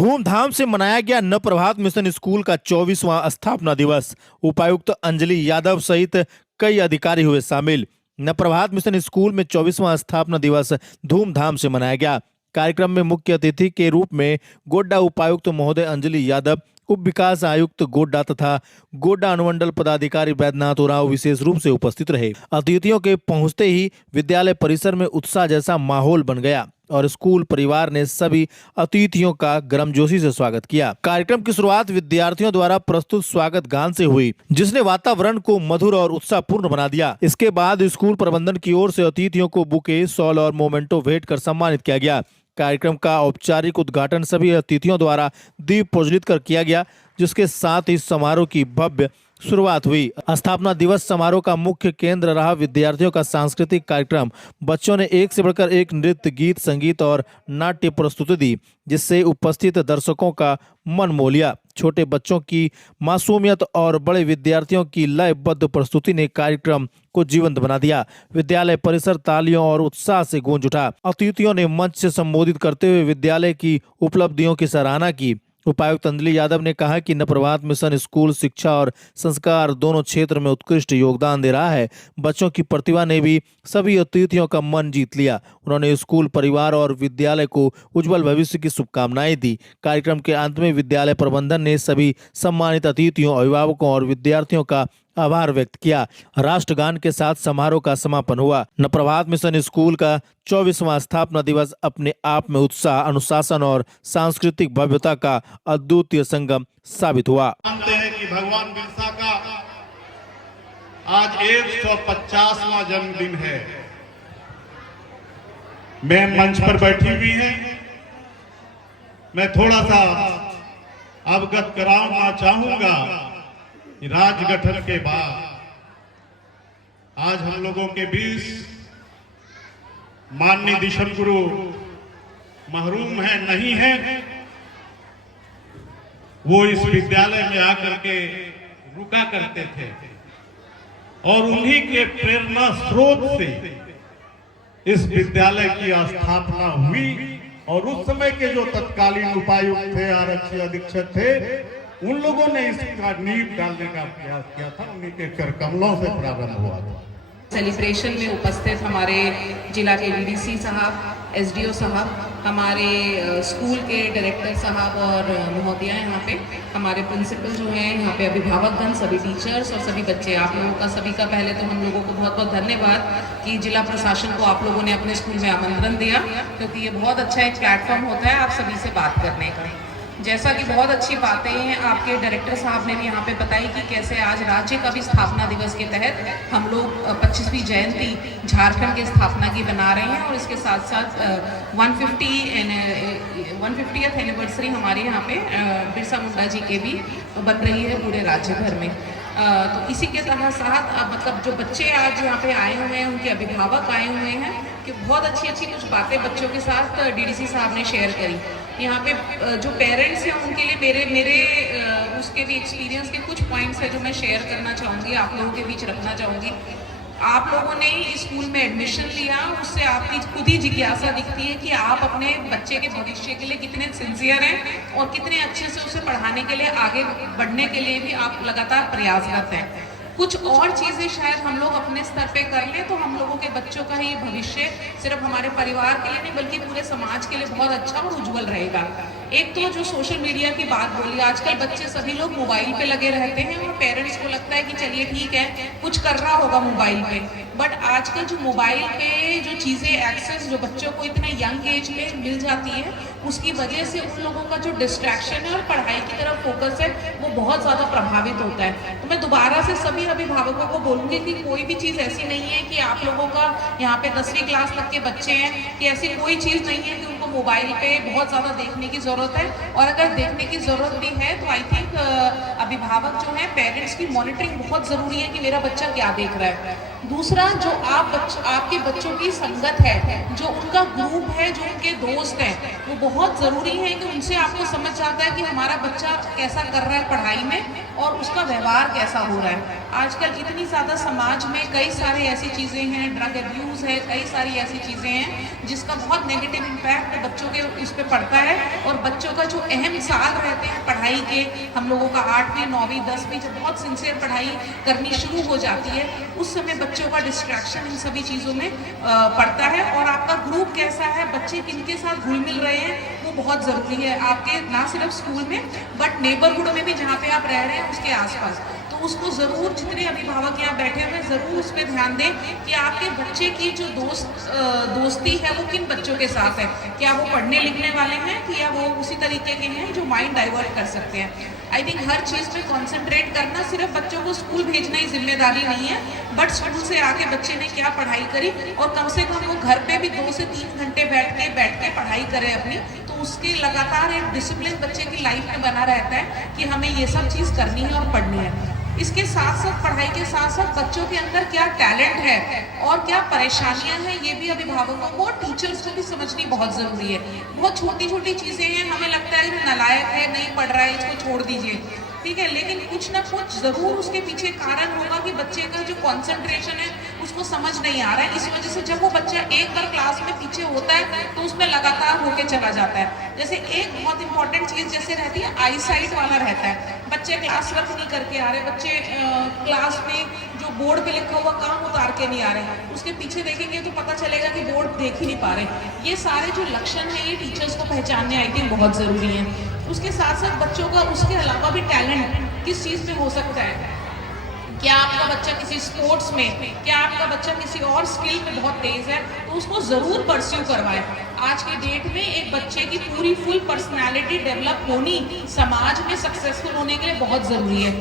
धूमधाम से मनाया गया नवप्रभात मिशन स्कूल का 24वां स्थापना दिवस। उपायुक्त अंजलि यादव सहित कई अधिकारी हुए शामिल। नवप्रभात मिशन स्कूल में 24वां स्थापना दिवस धूमधाम से मनाया गया। कार्यक्रम में मुख्य अतिथि के रूप में गोड्डा उपायुक्त महोदय अंजलि यादव, उप विकास आयुक्त गोड्डा तथा गोड्डा अनुमंडल पदाधिकारी वैद्यनाथ उरांव विशेष रूप से उपस्थित रहे। अतिथियों के पहुंचते ही विद्यालय परिसर में उत्साह जैसा माहौल बन गया और स्कूल परिवार ने सभी अतिथियों का गर्मजोशी से स्वागत किया। कार्यक्रम की शुरुआत विद्यार्थियों द्वारा प्रस्तुत स्वागत गान से हुई, जिसने वातावरण को मधुर और उत्साहपूर्ण बना दिया। इसके बाद स्कूल प्रबंधन की ओर से अतिथियों को बुके, शॉल और मोमेंटो भेंट कर सम्मानित किया गया। कार्यक्रम का औपचारिक उद्घाटन सभी अतिथियों द्वारा दीप प्रज्वलित कर किया गया, जिसके साथ ही समारोह की भव्य शुरुआत हुई। स्थापना दिवस समारोह का मुख्य केंद्र रहा विद्यार्थियों का सांस्कृतिक कार्यक्रम। बच्चों ने एक से बढ़कर एक नृत्य, गीत, संगीत और नाट्य प्रस्तुति दी, जिससे उपस्थित दर्शकों का मन मोह लिया। छोटे बच्चों की मासूमियत और बड़े विद्यार्थियों की लयबद्ध प्रस्तुति ने कार्यक्रम को जीवंत बना दिया। विद्यालय परिसर तालियों और उत्साह से गूंज उठा। अतिथियों ने मंच से संबोधित करते हुए विद्यालय की उपलब्धियों की सराहना की। उपायुक्त अंजलि यादव ने कहा कि नवप्रभात मिशन स्कूल शिक्षा और संस्कार दोनों क्षेत्र में उत्कृष्ट योगदान दे रहा है। बच्चों की प्रतिभा ने भी सभी अतिथियों का मन जीत लिया। उन्होंने स्कूल परिवार और विद्यालय को उज्जवल भविष्य की शुभकामनाएं दी। कार्यक्रम के अंत में विद्यालय प्रबंधन ने सभी सम्मानित अतिथियों, अभिभावकों और विद्यार्थियों का आभार व्यक्त किया। राष्ट्रगान के साथ समारोह का समापन हुआ। नवप्रभात मिशन स्कूल का 24वां स्थापना दिवस अपने आप में उत्साह, अनुशासन और सांस्कृतिक भव्यता का अद्वितीय संगम साबित हुआ। जानते हैं कि भगवान बिरसा का आज 150वां जन्मदिन है। मैं मंच पर बैठी हुई है, मैं थोड़ा सा अवगत कराना चाहूंगा। राज्य गठन के बाद आज हम लोगों के बीच माननीय दिशम गुरु महरूम है, नहीं है। वो इस विद्यालय में आकर के रुका करते थे और उन्हीं के प्रेरणा स्रोत से इस विद्यालय की स्थापना हुई। और उस समय के जो तत्कालीन उपायुक्त थे, आरक्षी अधीक्षक थे, उन लोगों ने इसका नींव डालने का प्रयास किया था। उन्हीं के कर कमलों से प्रारंभ हुआ था। सेलिब्रेशन में उपस्थित हमारे जिला के डीडीसी साहब, एसडीओ साहब, हमारे स्कूल के डायरेक्टर साहब और महोदया, यहाँ पे हमारे प्रिंसिपल जो हैं, यहाँ पे अभिभावकगण, सभी टीचर्स और सभी बच्चे, आप लोगों का सभी का पहले तो हम लोगों को बहुत बहुत धन्यवाद कि जिला प्रशासन को आप लोगों ने अपने स्कूल में आमंत्रण दिया, क्योंकि ये बहुत अच्छा एक प्लेटफॉर्म होता है आप सभी से बात करने का। जैसा कि बहुत अच्छी बातें हैं आपके डायरेक्टर साहब ने भी यहाँ पे बताई कि कैसे आज राज्य का भी स्थापना दिवस के तहत हम लोग 25वीं जयंती झारखंड के स्थापना की बना रहे हैं और इसके साथ साथ 150th एनिवर्सरी हमारे यहाँ पे बिरसा मुंडा जी के भी बन रही है पूरे राज्य भर में। तो इसी के तहत साथ मतलब जो बच्चे आज यहाँ पे आए हुए हैं, उनके अभिभावक आए हुए हैं, कि बहुत अच्छी अच्छी कुछ बातें बच्चों के साथ डीडीसी साहब ने शेयर करी। यहाँ पे जो पेरेंट्स हैं उनके लिए मेरे उसके भी एक्सपीरियंस के कुछ पॉइंट्स हैं जो मैं शेयर करना चाहूँगी, आप लोगों के बीच रखना चाहूँगी। आप लोगों ने इस स्कूल में एडमिशन लिया, उससे आपकी खुद ही जिज्ञासा दिखती है कि आप अपने बच्चे के भविष्य के लिए कितने सिंसियर हैं और कितने अच्छे से उसे पढ़ाने के लिए, आगे बढ़ने के लिए भी आप लगातार प्रयासरत हैं। कुछ और चीज़ें शायद हम लोग अपने स्तर पे कर लें तो हम लोगों के बच्चों का ही भविष्य सिर्फ हमारे परिवार के लिए नहीं बल्कि पूरे समाज के लिए बहुत अच्छा और उज्जवल रहेगा। एक तो जो सोशल मीडिया की बात बोली, आजकल बच्चे सभी लोग मोबाइल पे लगे रहते हैं और पेरेंट्स को लगता है कि चलिए ठीक है कुछ कर रहा होगा मोबाइल पे, बट आजकल जो मोबाइल पे जो चीज़ें एक्सेस जो बच्चों को इतने यंग एज में मिल जाती है, उसकी वजह से उन लोगों का जो डिस्ट्रैक्शन है और पढ़ाई की तरफ फोकस है वो बहुत ज़्यादा प्रभावित होता है। तो मैं दोबारा से सभी अभिभावकों को बोलूँगी कि कोई भी चीज़ ऐसी नहीं है कि आप लोगों का यहाँ पे 10वीं क्लास तक के बच्चे हैं कि ऐसी कोई चीज़ नहीं है कि उनको मोबाइल पे बहुत ज़्यादा देखने की ज़रूरत है। और अगर देखने की ज़रूरत भी है तो आई थिंक अभिभावक जो है, पेरेंट्स की मॉनिटरिंग बहुत ज़रूरी है कि मेरा बच्चा क्या देख रहा है। दूसरा, जो आपके बच्चों की संगत है, जो उनका ग्रुप है, जो उनके दोस्त हैं, वो बहुत ज़रूरी है कि उनसे आपको समझ आता है कि हमारा बच्चा कैसा कर रहा है पढ़ाई में और उसका व्यवहार कैसा हो रहा है। आजकल इतनी ज़्यादा समाज में कई सारी ऐसी चीज़ें हैं, ड्रग एब्यूज़ है, कई सारी ऐसी चीज़ें हैं जिसका बहुत नेगेटिव इम्पैक्ट बच्चों के इस पे पड़ता है, और बच्चों का जो अहम साल रहते हैं पढ़ाई के, हम लोगों का 8वीं 9वीं 10वीं जब बहुत सिंसियर पढ़ाई करनी शुरू हो जाती है, उस समय बच्चों का डिस्ट्रैक्शन इन सभी चीज़ों में पड़ता है। और आपका ग्रुप कैसा है, बच्चे किनके साथ घुल मिल रहे हैं, वो बहुत ज़रूरी है आपके, ना सिर्फ स्कूल में बट नेबरहुड में भी जहाँ पे आप रह रहे हैं उसके आसपास। तो उसको ज़रूर, जितने अभिभावक यहाँ बैठे हुए हैं, ज़रूर उस पर ध्यान दें कि आपके बच्चे की जो दोस्ती है वो किन बच्चों के साथ है। क्या वो पढ़ने लिखने वाले हैं कि या वो उसी तरीके के हैं जो माइंड डाइवर्ट कर सकते हैं। आई थिंक हर चीज़ पे कंसंट्रेट करना, सिर्फ बच्चों को स्कूल भेजना ही जिम्मेदारी नहीं है, बट स्कूल से आके बच्चे ने क्या पढ़ाई करी, और कम से कम वो घर पे भी 2 से 3 घंटे बैठ के पढ़ाई करें अपनी, तो उसके लगातार एक डिसिप्लिन बच्चे की लाइफ में बना रहता है कि हमें ये सब चीज़ करनी है और पढ़नी है। इसके साथ साथ, पढ़ाई के साथ साथ बच्चों के अंदर क्या टैलेंट है और क्या परेशानियां हैं, ये भी अभिभावकों को और टीचर्स को भी समझनी बहुत ज़रूरी है। बहुत छोटी छोटी चीज़ें हैं, हमें लगता है कि नालायक है, नहीं पढ़ रहा है, इसको छोड़ दीजिए, ठीक है, लेकिन कुछ ना कुछ ज़रूर उसके पीछे कारण होगा कि बच्चे का जो कंसंट्रेशन है उसको समझ नहीं आ रहा है। इस वजह से जब वो बच्चा एक बार क्लास में पीछे होता है तो उसमें लगातार होके चला जाता है। जैसे एक बहुत इंपॉर्टेंट चीज़ जैसे रहती है, आई साइट वाला रहता है, बच्चे क्लास वर्क नहीं करके आ रहे, बच्चे क्लास में जो बोर्ड पे लिखा हुआ काम उतार के नहीं आ रहे, उसके पीछे देखेंगे तो पता चलेगा कि बोर्ड देख ही नहीं पा रहे। ये सारे जो लक्षण हैं ये टीचर्स को पहचानने आई थिंक बहुत ज़रूरी है। उसके साथ साथ बच्चों का उसके अलावा भी टैलेंट किस चीज़ में हो सकता है। क्या आपका बच्चा किसी स्पोर्ट्स में, क्या आपका बच्चा किसी और स्किल में बहुत तेज है, तो उसको ज़रूर परस्यू करवाएं। आज के डेट में एक बच्चे की पूरी फुल पर्सनालिटी डेवलप होनी समाज में सक्सेसफुल होने के लिए बहुत ज़रूरी है।